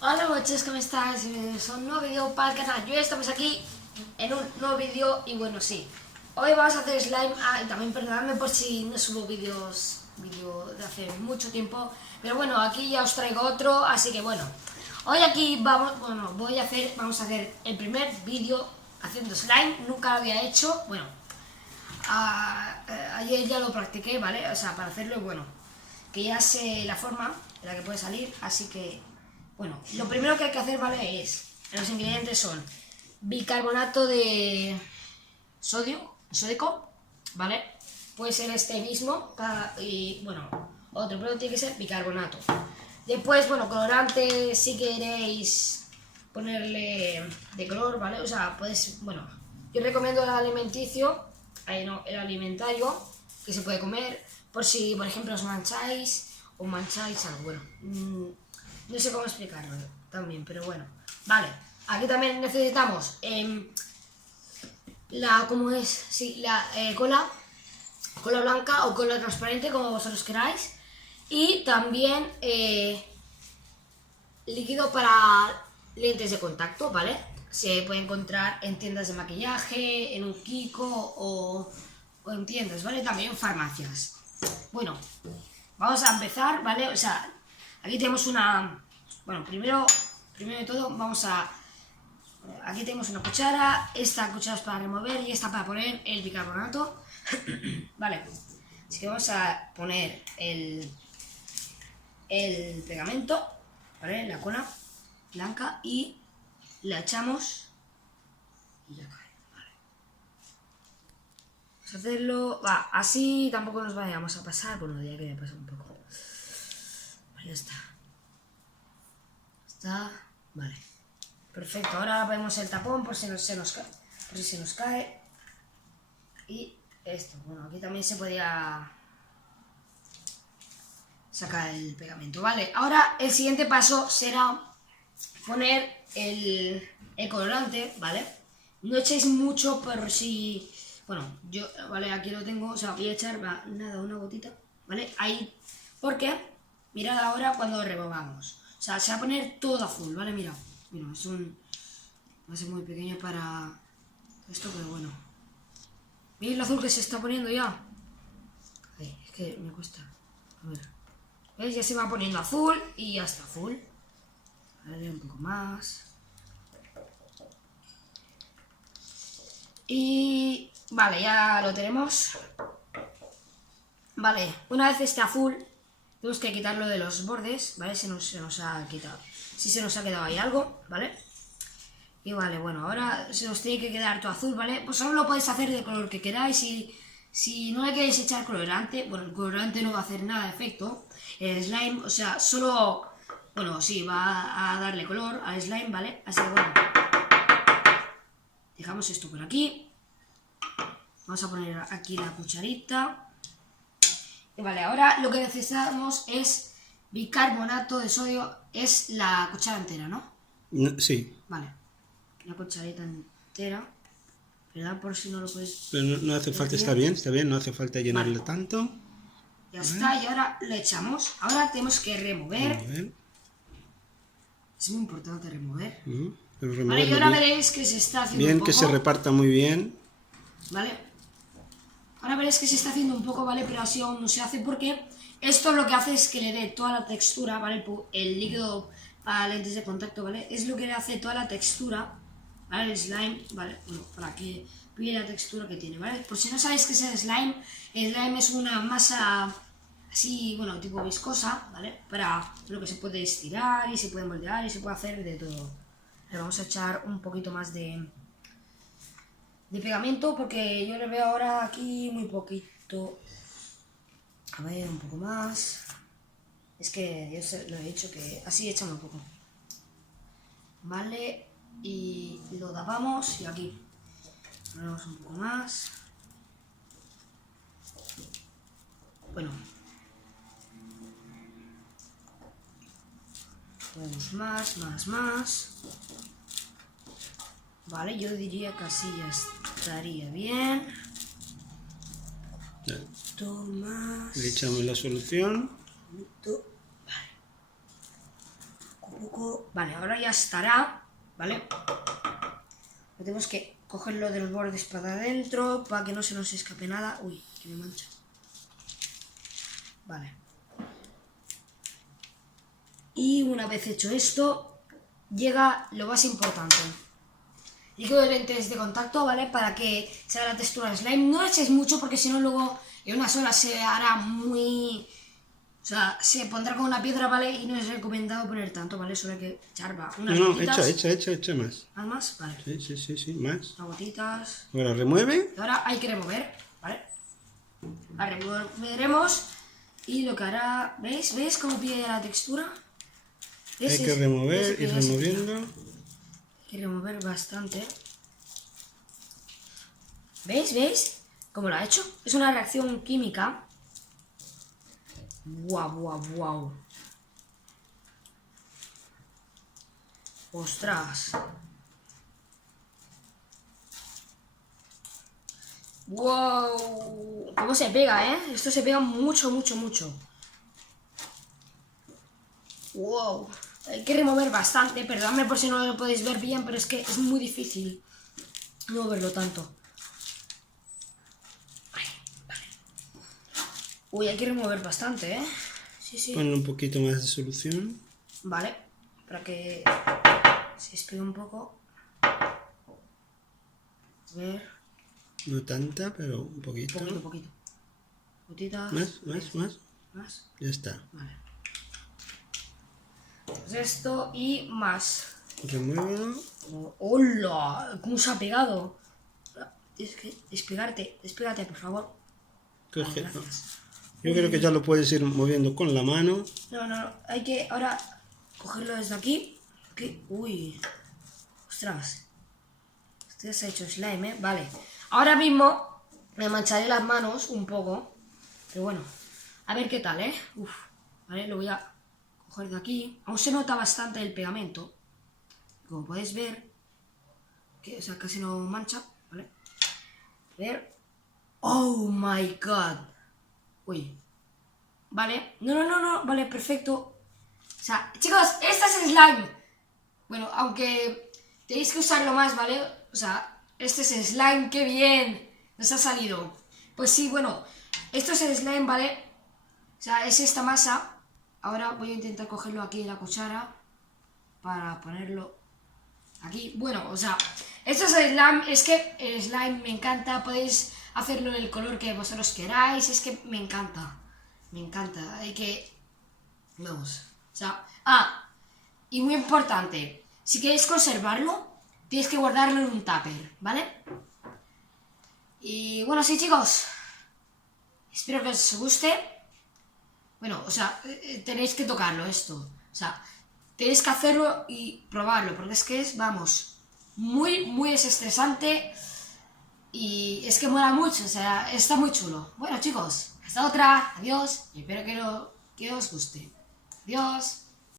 Hola noches, ¿cómo estás? Bienvenidos a un nuevo vídeo para el canal. Hoy estamos aquí en un nuevo vídeo y bueno, sí. Hoy vamos a hacer slime. Y también perdonadme por si no subo vídeo de hace mucho tiempo. Pero bueno, aquí ya os traigo otro, así que bueno. Hoy aquí vamos a hacer el primer vídeo haciendo slime. Nunca lo había hecho. Bueno, ayer ya lo practiqué, ¿vale? O sea, para hacerlo, bueno, que ya sé la forma en la que puede salir, así que, bueno, lo primero que hay que hacer, ¿vale? Los ingredientes son bicarbonato de sódico, ¿vale? Puede ser este mismo, y, bueno, otro, pero tiene que ser bicarbonato. Después, bueno, colorante, si queréis ponerle de color, ¿vale? O sea, puedes, bueno, yo recomiendo el alimenticio, no, el alimentario, que se puede comer, por si, por ejemplo, os mancháis o mancháis algo, bueno, no sé cómo explicarlo también, pero bueno, vale. Aquí también necesitamos ¿cómo es? Sí, cola blanca o cola transparente, como vosotros queráis. Y también líquido para lentes de contacto, ¿vale? Se puede encontrar en tiendas de maquillaje, en un Kiko o en tiendas, ¿vale? También en farmacias. Bueno, vamos a empezar, ¿vale? O sea, aquí tenemos una... Bueno, primero de todo vamos a... Aquí tenemos una cuchara, esta cuchara es para remover y esta para poner el bicarbonato. Vale, así que vamos a poner el pegamento, ¿vale? La cola blanca y la echamos y ya cae, ¿vale? Vamos a hacerlo, así tampoco nos vayamos a pasar, bueno, ya que me pasa un poco. Pues ya está. Está, vale. Perfecto, ahora vemos el tapón por si se nos cae. Y esto, bueno, aquí también se podía sacar el pegamento, ¿vale? Ahora el siguiente paso será poner el colorante, ¿vale? No echéis mucho, pero si... Bueno, yo, ¿vale? Aquí lo tengo, o sea, voy a echar, nada, una gotita, ¿vale? Ahí, porque, mirad ahora cuando removamos. O sea, se va a poner todo azul, ¿vale? Mira, va a ser muy pequeño para esto, pero bueno. ¿Veis el azul que se está poniendo ya? Ay, es que me cuesta. A ver. ¿Veis? Ya se va poniendo azul y ya está azul. Vale, un poco más. Y... Vale, ya lo tenemos. Vale, una vez esté azul, tenemos que quitarlo de los bordes, ¿vale? Se nos ha quitado. Si se nos ha quedado ahí algo, ¿vale? Y vale, bueno, ahora se nos tiene que quedar todo azul, ¿vale? Pues solo lo podéis hacer de color que queráis. Si no le queréis echar colorante, bueno, el colorante no va a hacer nada de efecto. El slime, o sea, solo... Bueno, sí, va a darle color al slime, ¿vale? Así que bueno. Dejamos esto por aquí. Vamos a poner aquí la cucharita. Y vale, ahora lo que necesitamos es bicarbonato de sodio. Es la cuchara entera, ¿no? Sí. Vale. La cucharita entera. ¿Verdad? Por si no lo puedes... Pero no hace falta, está bien, no hace falta llenarlo tanto. Ya está, y ahora le echamos. Ahora tenemos que remover. Es muy importante remover. Pero Vale, y removerlo ahora bien. veréis que se está haciendo un Bien, poco. que se reparta muy bien. ¿Vale? Ahora veréis que se está haciendo un poco, ¿vale? Pero así aún no se hace porque esto lo que hace es que le dé toda la textura, ¿vale? El líquido para lentes de contacto, ¿vale? Es lo que le hace toda la textura, ¿vale? El slime, ¿vale? Bueno, para que pille la textura que tiene, ¿vale? Por si no sabéis qué es el slime es una masa así, bueno, tipo viscosa, ¿vale? Para lo que se puede estirar y se puede moldear y se puede hacer de todo. Le vamos a echar un poquito más de pegamento porque yo le veo ahora aquí muy poquito. A ver, un poco más. Es que yo lo he dicho que así echamos un poco. Vale, y lo tapamos y aquí ponemos un poco más. Bueno, ponemos más. Vale, yo diría que así ya estaría bien. Más. Le echamos la solución. Vale. poco... Vale, ahora ya estará, ¿vale? Tenemos que cogerlo de los bordes para adentro para que no se nos escape nada. Uy, que me mancha. Vale. Y una vez hecho esto, llega lo más importante. Líquido de lentes de contacto, ¿vale? Para que se haga la textura de slime. No le echéis mucho porque si no luego en unas horas se hará muy... O sea, se pondrá con una piedra, ¿vale? Y no es recomendado poner tanto, ¿vale? Solo hay que echar unas No, gotitas. echa más. ¿Más? ¿Más? Vale. Sí, más. Unas gotitas. Ahora remueve. Y ahora hay que remover, ¿vale? Ahora removeremos y lo que hará... ¿Veis? ¿Veis cómo pilla ya la textura? Hay que remover, ir removiendo. Hay que remover bastante. ¿Veis? ¿Veis? ¿Cómo lo ha hecho? Es una reacción química. ¡Guau! ¡Ostras! ¡Wow! ¿Cómo se pega, eh? Esto se pega mucho. ¡Wow! Hay que remover bastante. Perdóname por si no lo podéis ver bien, pero es que es muy difícil moverlo tanto. Vale. Uy, hay que remover bastante, ¿eh? Sí. Ponle un poquito más de solución. Vale, para que se espegue un poco. A ver. No tanta, pero un poquito. Poquito. Gotitas. Más. Ya está. Vale. Pues esto y más. Remuévelo. ¡Hola! ¿Cómo se ha pegado? Tienes que despégate, por favor. Coge. Vale, gracias. Yo creo que ya lo puedes ir moviendo con la mano. No, hay que ahora cogerlo desde aquí. Uy. Ostras. Esto se ha hecho slime, ¿eh? Vale. Ahora mismo me mancharé las manos un poco. Pero bueno. A ver qué tal, ¿eh? Vale, lo voy a coger de aquí. Aún se nota bastante el pegamento. Como podéis ver. O sea, casi no mancha. ¿Vale? A ver. Oh my god. Uy. Vale. No. Vale, perfecto. O sea, chicos, este es el slime. Bueno, aunque tenéis que usarlo más, ¿vale? O sea, este es el slime. ¡Qué bien! Nos ha salido. Pues sí, bueno. Esto es el slime, ¿vale? O sea, es esta masa. Ahora voy a intentar cogerlo aquí en la cuchara. Para ponerlo aquí. Bueno, o sea, esto es el slime. Es que el slime me encanta. Podéis hacerlo en el color que vosotros queráis. Es que me encanta. Hay que... Vamos. O sea... y muy importante. Si queréis conservarlo, tienes que guardarlo en un tupper, ¿vale? Y bueno, sí, chicos. Espero que os guste. Bueno, o sea, tenéis que tocarlo esto. O sea, tenéis que hacerlo y probarlo. Porque es que es, vamos, muy desestresante. Y es que mola mucho, o sea, está muy chulo. Bueno, chicos, hasta otra. Adiós. Y espero que os guste. Adiós.